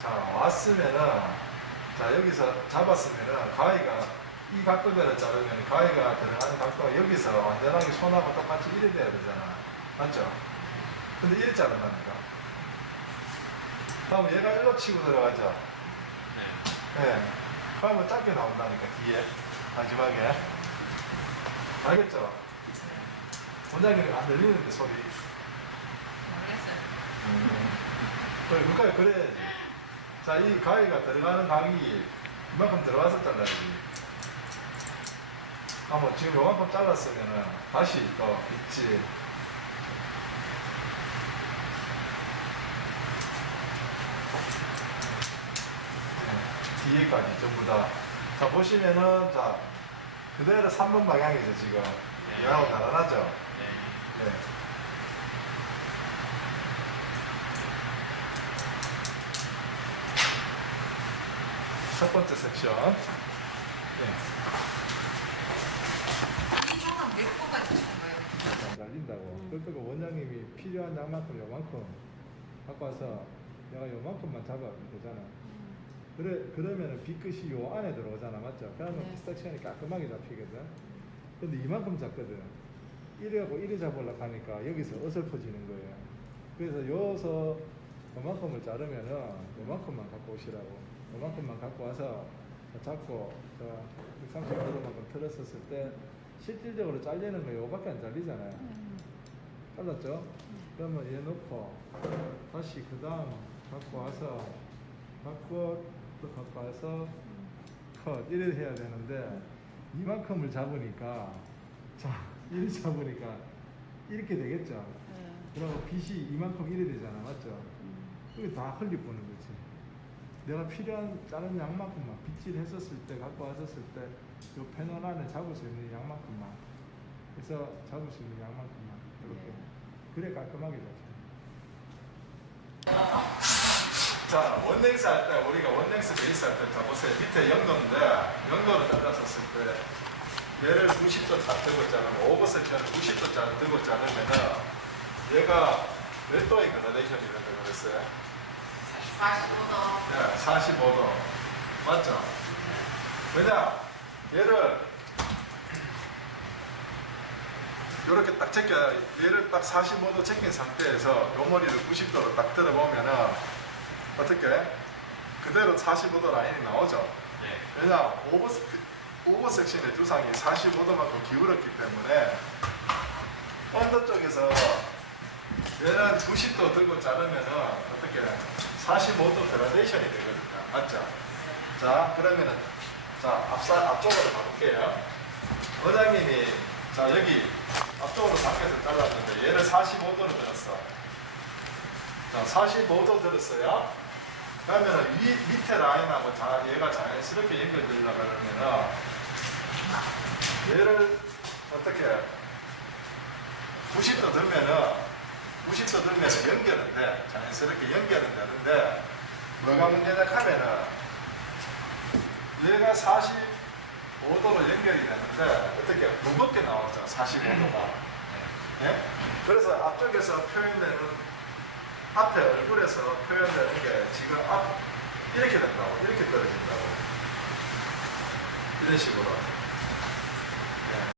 자, 왔으면은, 자, 여기서 잡았으면은, 가위가, 이 각도대로 자르면 가위가 들어가는 각도가 여기서 완전하게 손하고 똑같이 이래 돼야 되잖아. 맞죠? 근데 이래 자르라니까. 다음 얘가 일로 치고 들어가죠. 네. 네. 그러면 짧게 나온다니까, 뒤에. 마지막에. 알겠죠? 원장님 안 들리는데, 소리. 모르겠어요. 그래, 그러니까 그래야지. 자, 이 가위가 들어가는 각이 이만큼 들어가서 잘라야지. 아, 뭐 지금 요만큼 잘랐으면은 다시 또 있지. 네, 뒤에까지 전부 다. 자, 보시면은, 자, 그대로 3번 방향이죠, 지금. 네. 얘하고 나란하죠? 네. 네. 첫 번째 섹션. 네. 이 형은 몇 번까지 주신 거예요? 안 날린다고. 그러니까 원장님이 필요한 양만큼 요만큼 갖고 와서 내가 요만큼만 잡아면 되잖아. 그래, 그러면은 빗끝이 요 안에 들어오잖아. 맞죠? 그러면 네. 섹션이 깔끔하게 잡히거든. 근데 이만큼 잡거든. 이래하고 이래 잡으려고 하니까 여기서 어설퍼지는 거예요. 그래서 여기서 요만큼을 자르면은 요만큼만 갖고 오시라고. 요만큼만 갖고 와서 잡고 135도만큼 틀었었을 때 실질적으로 잘리는 거 요거밖에 안 잘리잖아요. 잘랐죠? 그러면 얘 놓고 다시 그 다음 갖고 와서 갖고 또 갖고 와서 컷 이래 해야 되는데 이만큼을 잡으니까 자 이래 잡으니까 이렇게 되겠죠? 그러고 빗이 이만큼 이래 되잖아 맞죠? 그게 다 흘리 보는 거지 내가 필요한 다른 양만큼만 빗질 했었을 때 갖고 왔었을 때요 패널 안에 잡을 수 있는 양만큼만. 그래서 잡을 수 있는 양만큼만 이렇게 그래 깔끔하게 잡혀 자 원넥스 할 때 우리가 원넥스 베이스 할때자 보세요. 밑에 연도인데 연도를 잘랐었을 때 얘를 90도 다 뜨고 자르면 오버 섹션을 90도 잘 뜨고 자르면은 얘가 몇 도의 그라데이션이 된다고 그랬어요? 45도. 네, 45도. 맞죠? 왜냐? 얘를 이렇게 딱 제껴, 얘를 딱 45도 제낀 상태에서 요 머리를 90도로 딱 들어보면은 어떻게? 그대로 45도 라인이 나오죠? 네. 왜냐? 오버, 오버 섹션의 두상이 45도만큼 기울었기 때문에 언더 쪽에서 얘는 90도 들고 자르면은 어떻게 45도 그라데이션이 되거든요. 맞죠? 자, 그러면은 자, 앞사, 앞쪽으로 가볼게요. 원장님이 자, 여기 앞쪽으로 밖에서 잘랐는데 얘를 45도로 들었어. 자, 45도 들었어요. 그러면은 위, 밑에 라인하고 자, 얘가 자연스럽게 연결되려고 그러면은 얘를 어떻게 90도 들면은 90도 들면은 연결은 돼. 자연스럽게 연결은 되는데 뭐가 문제냐 하면은 얘가 45도로 연결이 되는데 어떻게 무겁게 나오죠. 45도가. 예? 그래서 앞쪽에서 표현되는 앞에 얼굴에서 표현되는 게 지금 앞 이렇게 된다고 이렇게 떨어진다고 이런 식으로